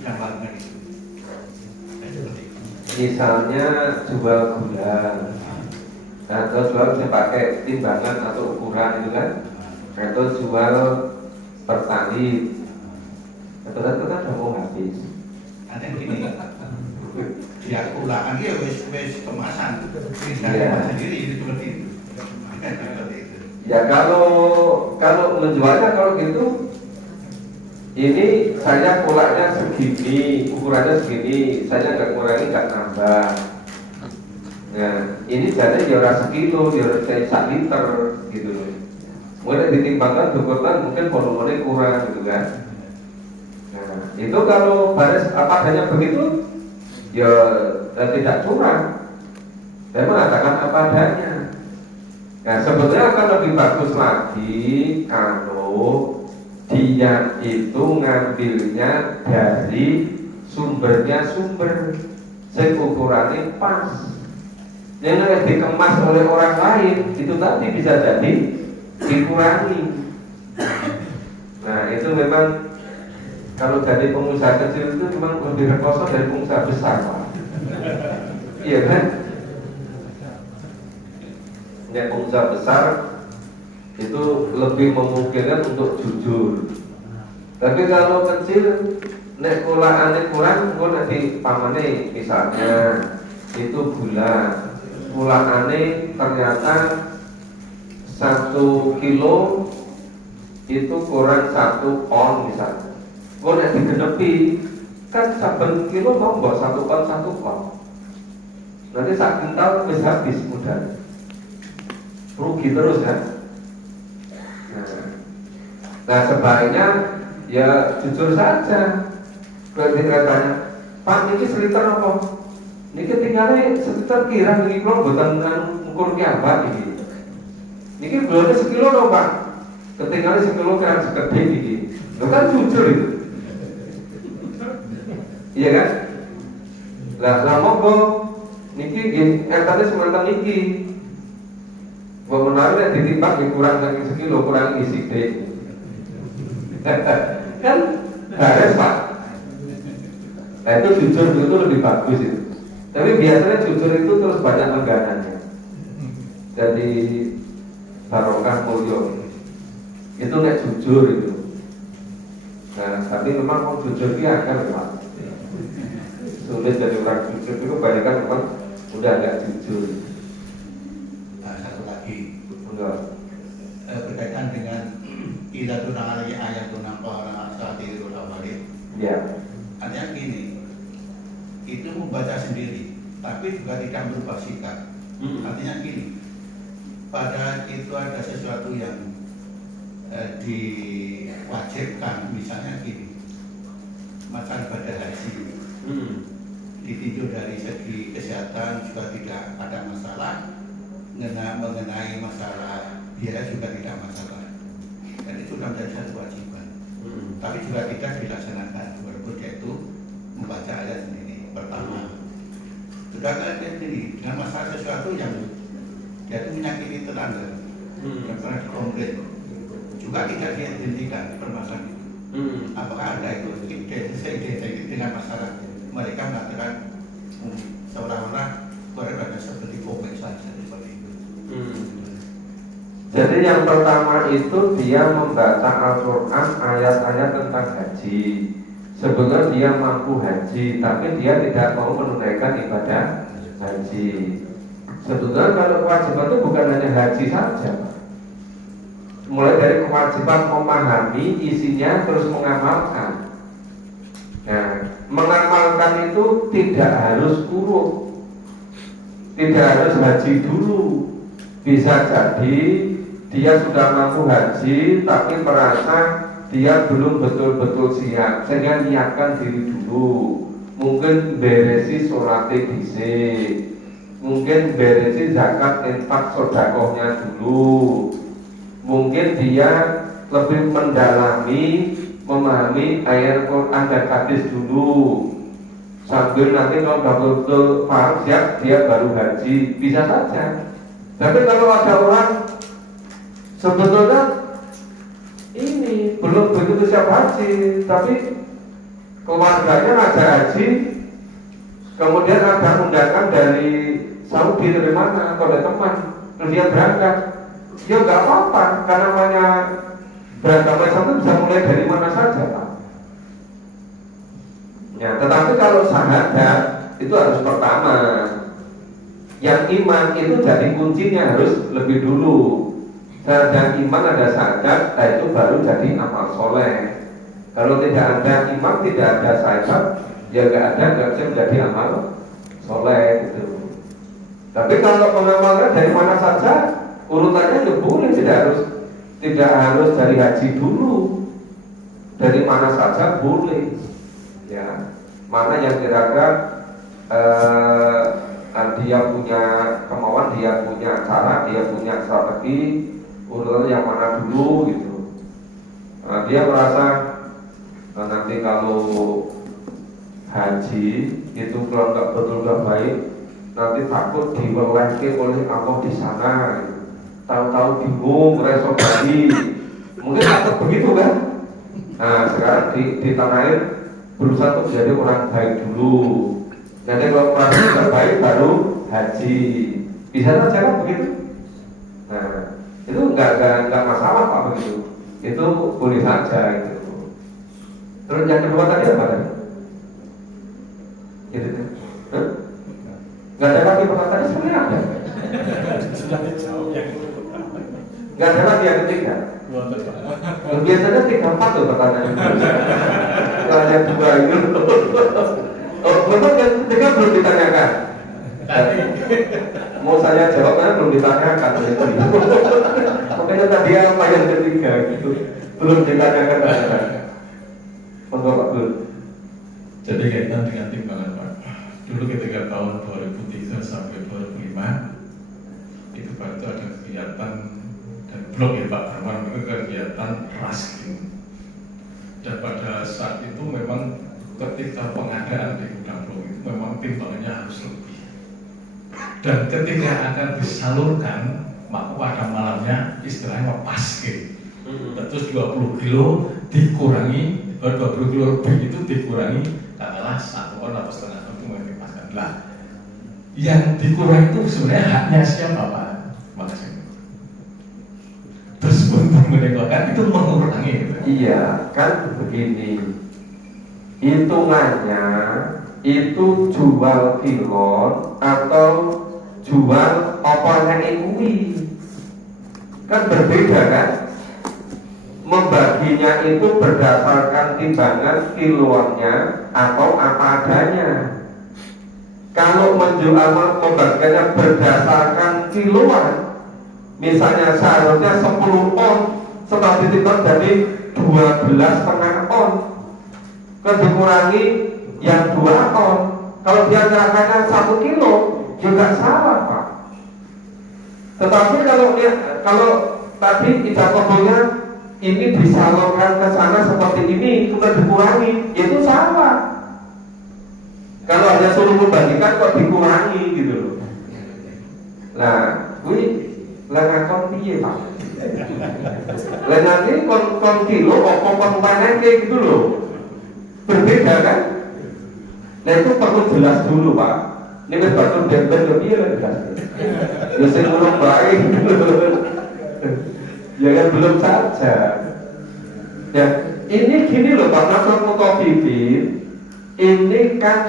Gambarnya itu. Misalnya jual gula, atau jual pakai timbangan atau ukuran itu kan, atau jual pertali, atau kan udah mau habis. Nanti begini, dia ulangan dia wes kemasan, tidak sendiri itu seperti itu. Ya kalau menjualnya kalau gitu. Ini saya kulaknya segini, ukurannya segini, saya nggak kurangi, nggak nambah. Nah, ini jadi ya orang sekilo, ya orang 1 liter gitu. Mulai ditimbangkan dokutan mungkin volumenya kurang gitu kan. Nah, itu kalau baris apa adanya begitu, ya tidak curang. Saya mengatakan apa adanya. Nah, sebetulnya akan lebih bagus lagi kalau dia itu ngambilnya dari sumber yang ukurannya pas. Yang dikemas oleh orang lain itu tadi bisa jadi dikurangi. Nah, itu memang kalau jadi pengusaha kecil itu memang lebih rekoso dari pengusaha besar, Pak. Iya kan? Ya, pengusaha besar itu lebih memungkinkan untuk jujur. Tapi kalau kecil, nek kulaane kurang, kok nanti pamane misalnya itu gula, kulaane ternyata 1 kilo itu kurang 1 on misalnya. Kok nek digenepi kan saben kilo mau mbok 1 on. Nanti sak kental wis habis mudah. Rugi terus kan? Nah, sebaiknya ya jujur saja. Ketika tanya, Pak, ini seliter apa? Ini tinggalnya seliter kira ini kalau buatan ukur apa ini? Ini gulanya sekilo loh, Pak. Ketinggalnya sekilo kira segede ini. Lo kan jujur itu. Iya kan? Lah monggo niki tadi semantan niki. Bahwa menarik ditimbang kurang lagi sekilo, kurang isi deh. Kan beres, Pak. Nah, itu jujur itu lebih bagus itu. Tapi biasanya jujur itu terus banyak menggananya. Jadi barokah mulyo. Itu nek jujur itu. Nah, tapi memang mau jujur dia akan, Pak. Sulit jadi orang jujur itu kebanyakan memang udah nggak jujur. Berkaitan dengan ila tunang alaihi ayatun naqara asatirul awwalin. Ya. Artinya gini, itu membaca sendiri, tapi juga tidak merubah sikap. Artinya gini, pada itu ada sesuatu yang diwajibkan, misalnya gini, masalah ibadah haji, ditinjau dari segi kesehatan juga tidak ada masalah, mengenai masalah biaya juga tidak masalah, dan itu sudah menjadi satu kewajiban. Tapi juga tidak dilaksanakan, walaupun dia itu membaca ayat sendiri. Pertama, sudah kayak sendiri dengan masalah sesuatu yang dia itu menyakiti tetangga, yang pernah dikomplain, juga tidak dihentikan permasalahan itu. Apakah ada itu identik dengan masalah mereka mengatakan seolah-olah berada seperti komik saja seperti itu. Jadi yang pertama itu dia membaca Al-Quran ayat-ayat tentang haji. Sebenarnya dia mampu haji, tapi dia tidak mau menunaikan ibadah haji. Sebetulnya kalau kewajiban itu bukan hanya haji saja, mulai dari kewajiban memahami isinya terus mengamalkan. Nah, mengamalkan itu tidak harus urut, tidak harus haji dulu. Bisa jadi dia sudah mampu haji tapi merasa dia belum betul-betul siap, sehingga niatkan diri dulu. Mungkin beresi sholatnya dhisik, mungkin beresi zakat infak sodakohnya dulu, mungkin dia lebih mendalami memahami ayat Quran dan hadis dulu, sambil nanti kalau betul-betul paham siap dia baru haji, bisa saja. Tapi kalau ada orang sebetulnya ini belum begitu siap haji, tapi keluarganya ngajak haji, kemudian ada undangan dari Saudi dari mana atau dari teman, terus dia berangkat, ya nggak apa-apa, karena namanya beragama Islam itu bisa mulai dari mana saja, Pak. Ya, tetapi kalau syahadat itu harus pertama. Yang iman itu jadi kuncinya harus lebih dulu. Dan iman ada syahadat, nah itu baru jadi amal soleh. Kalau tidak ada iman, tidak ada syahadat, ya nggak bisa menjadi amal soleh gitu. Tapi kalau mengamalkan dari mana saja, urutannya ya boleh, tidak harus dari haji dulu. Dari mana saja boleh. Ya, mana yang kira-kira dia punya kemauan, dia punya cara, dia punya strategi, urutan yang mana dulu gitu. Dia merasa nanti kalau haji itu kalau nggak betul-betul baik, nanti takut diwelehke oleh Allah di sana. Tahu-tahu bingung, resok lagi. Mungkin takut begitu kan? Nah sekarang di tanah air berusaha untuk menjadi orang baik dulu. Jadi kalau orang sudah baik baru haji. Bisa saja kan begitu? Nah itu nggak masalah Pak begitu. Itu boleh saja itu. Terus yang kedua tadi apa tadi? Gitu kan? Nggak ada lagi pertanyaan tadi sebenarnya ada. Nggak ada lagi yang ketiga. Biasanya 3-4 tuh pertanyaan. Nggak ada 2 itu. Oh, memang yang ketiga belum ditanyakan. Mau saya jawab kan belum ditanyakan. Makanya tadi apa yang ketiga gitu belum ditanyakan. Monggo Pak Gul. Jadi kaitan dengan timbangan Pak. Dulu ketika tahun 2003 sampai 2005 itu Pak itu ada kegiatan dan blog ya Pak Herman itu kegiatan rasking. Dan pada saat itu memang ketika pengadaan di gudang blok itu memang timbangannya harus lebih. Dan ketika akan disalurkan maka pada malamnya istilahnya paske. Terus 20 kilo dikurangi, 20 kilo lebih itu dikurangi katakanlah 1 ton atau setengah ton itu mengepaskan. Lah, yang dikurangi itu sebenarnya haknya siapa Pak? Makasih. Terus untuk menegakkan itu mengurangi. Iya, kan begini. Hitungannya itu jual kilon atau jual apa yang kuwi. Kan berbeda kan? Membaginya itu berdasarkan timbangan kiloannya atau apa adanya. Kalau menjual membaginya berdasarkan kiloan, misalnya seharusnya 10 on, setelah ditimbang jadi 12,5 on. Kan dikurangi yang 2 on. Kalau dia nyerahkannya 1 kilo, juga salah Pak. Tetapi kalau tadi ijazah kodonya ini disalurkan ke sana seperti ini, sudah dikurangi, itu salah. Kalau hanya suruh membagikan kok dikurangi gitu loh. Nah, gue ngakon piye Pak? Lah nanti kon kilo kok komponennya kayak gitu loh. Berbeda kan? Nah itu perlu jelas dulu Pak. Ini wis batur dempet yo piye lah jelas. Ya sing urung baik. Ya kan belum saja. Ya, ini gini loh Pak Nasr Mutofifin. Ini kan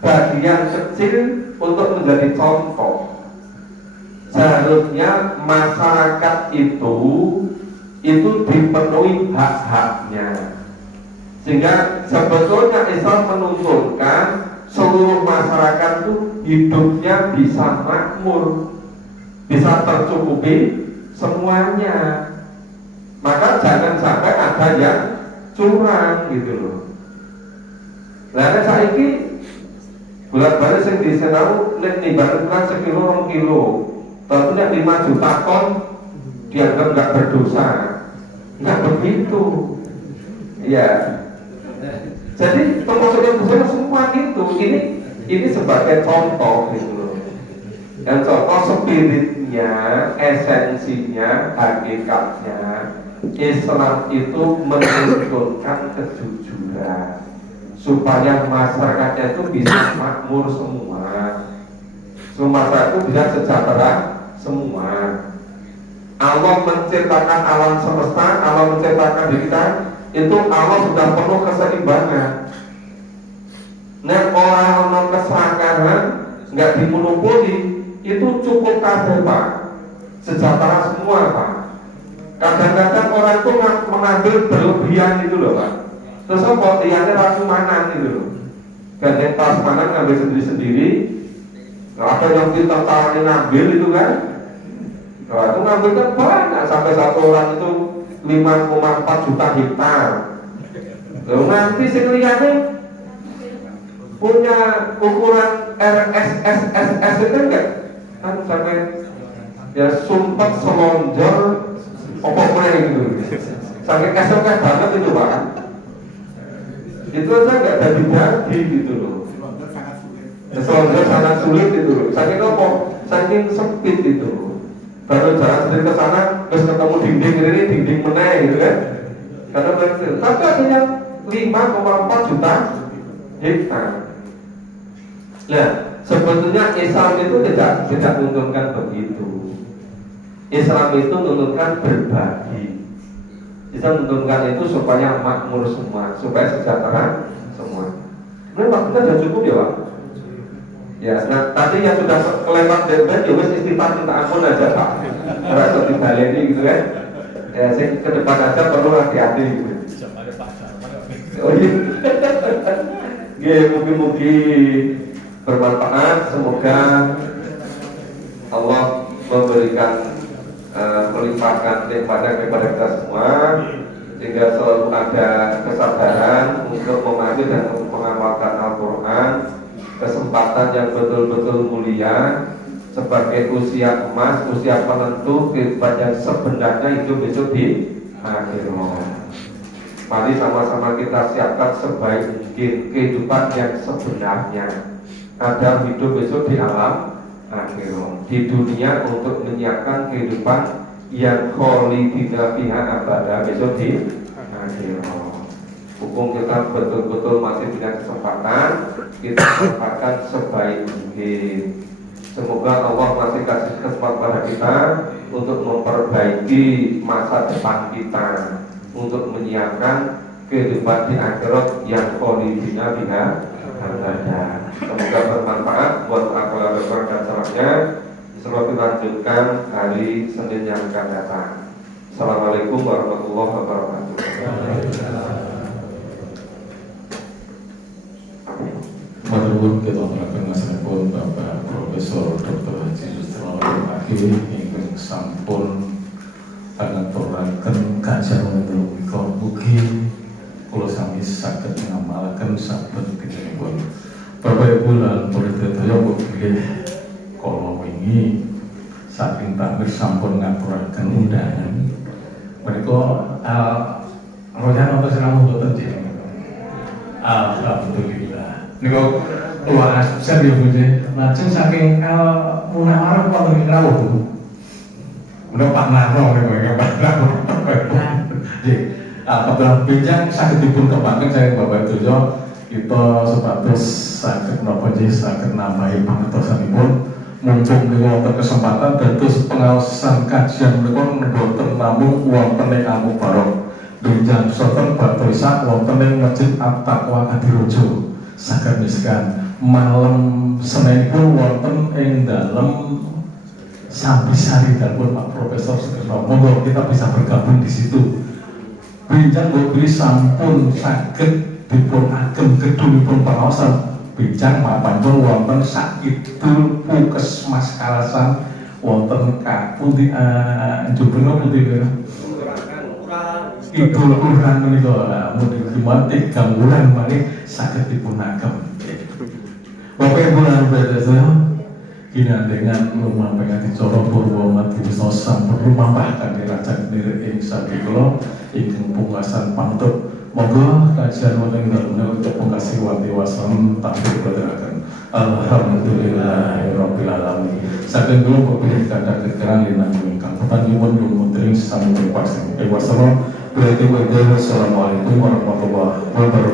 bagian kecil untuk menjadi contoh. Seharusnya masyarakat itu dipenuhi hak-haknya. Sehingga sebetulnya Islam menuntunkan seluruh masyarakat itu hidupnya bisa makmur, bisa tercukupi semuanya. Maka jangan sampai ada yang curang gitu loh. Lalu saiki bulan-bulan sing disenau nek nimbang sekilo 2 kilo. Tentunya 5 juta ton dianggap nggak berdosa. Nggak begitu. Iya. Jadi termasuk semua itu ini sebagai contoh gitu loh. Dan contoh spiritnya, esensinya, hakikatnya Islam itu menuntunkan kejujuran supaya masyarakatnya itu bisa makmur semua. Masyarakat itu bisa sejahtera semua. Allah menciptakan alam semesta, Allah menciptakan diri kita, itu Allah sudah penuh keseimbangan. Nah orang keserakahan nggak dimonopoli, itu cukup kabeh Pak, sejahtera semua Pak. Kadang-kadang orang itu mengambil berlebihan itu loh Pak. Terus kok lihatnya langsung mana gitu loh. Gandeng tas mana ngambil sendiri-sendiri. Ada yang kita tawarin ngambil itu kan. Nah, itu ngambil kan banyak sampai satu orang itu 5,4 juta hektar. Lalu nanti sekaliannya punya ukuran RSSSS itu enggak kan sampai ya sumpah selonjor apa gitu. Sampai SOK banget itu Pak. Itu aja nggak jadi gitu loh. Selonjor sangat sulit itu loh. Saking apa? Saking sempit itu. Baru jalan sendiri ke sana, terus ketemu dinding ini dinding meneh gitu kan. Karena berarti, tapi ada yang 5,4 juta hektar. Nah, sebetulnya Islam itu tidak menuntunkan begitu. Islam itu menuntunkan berbagi. Islam menuntunkan itu supaya makmur semua, supaya sejahtera semua. Ini waktunya sudah cukup ya Pak? Ya, nah tadi yang sudah kelewat debat ya wis istighfar minta ampun aja Pak. Rasa dibaleni gitu kan. Ya, saya ke depan aja perlu hati-hati gitu. Oh iya. Ya, mungkin bermanfaat. Semoga Allah memberikan melimpahkan nikmatnya kepada kita semua, sehingga selalu ada kesabaran untuk memahami dan mengamalkan Al-Quran, kesempatan yang betul-betul mulia sebagai usia emas, usia penentu kehidupan yang sebenarnya itu besok di akhirat. Mari sama-sama kita siapkan sebaik mungkin kehidupan yang sebenarnya, agar hidup besok di alam akhirat. Di dunia untuk menyiapkan kehidupan yang kholidina fiha abada besok di akhirat. Hukum kita betul-betul masih punya kesempatan, kita manfaatkan sebaik mungkin. Semoga Allah masih kasih kesempatan pada kita untuk memperbaiki masa depan kita, untuk menyiapkan kehidupan di akhirat yang kholidina fiha abada. Semoga bermanfaat buat akal dan salahnya. Selalu lanjutkan hari Senin yang akan datang. Assalamualaikum warahmatullahi wabarakatuh. Matur kita melakukan masyarakat Bapak Profesor Dr. Haji Yusril Akhir ingkang sampun ngaturaken kajian menika mugi kula sami saged ngamalaken saben dintenipun. Bapak Ibu lan murid sedaya nggih kala wingi saking takmir sampun ngaturaken undangan menika royan wonten sinamu boten jeneng. Alhamdulillah. Niku luar biasa ya Bu. Lajeng saking munawarah wonten ing rawuh Bu. Menika Pak Narno niku Pak Narno. Nggih. Kebetulan pinjang saged dipun kembangaken saya Bapak Dojo kita sebatas saged napa nggih saged nambahi pangertosanipun mumpung niku wonten kesempatan dados pengaosan kajian menika boten namung wonten ing Amu Barok. Pinjang soten Bapak Isa wonten ing Masjid At-Taqwa Kadirojo. Saged miskan malam Senin pun wonten ing dalem Sambisari dalem Pak Profesor Sugiono. Monggo kita bisa bergabung di situ. Bincang beli sampun saged dipun agem gedungipun pengawasan. Bincang mapan pun wonten Sakidul Puskesmas Kalasan wonten kapundi njupeno pundi Idul Quran menika mun tigang bulan mari saged dipun agem. Bapak Ibu lan sedaya kinandengan lumampah dicara purwa mati wisata perumahan dirajak nire ing sadaya ingkang pungkasan pantut. Monggo kajian wonten dalem untuk pungkasi wati wasallam takbir berderakan. Alhamdulillahirabbil alamin. Saking kula kepilih kadang kekeran linang ingkang petanipun lumutring sampun pasti. Wasallam. Assalamualaikum warahmatullahi wabarakatuh.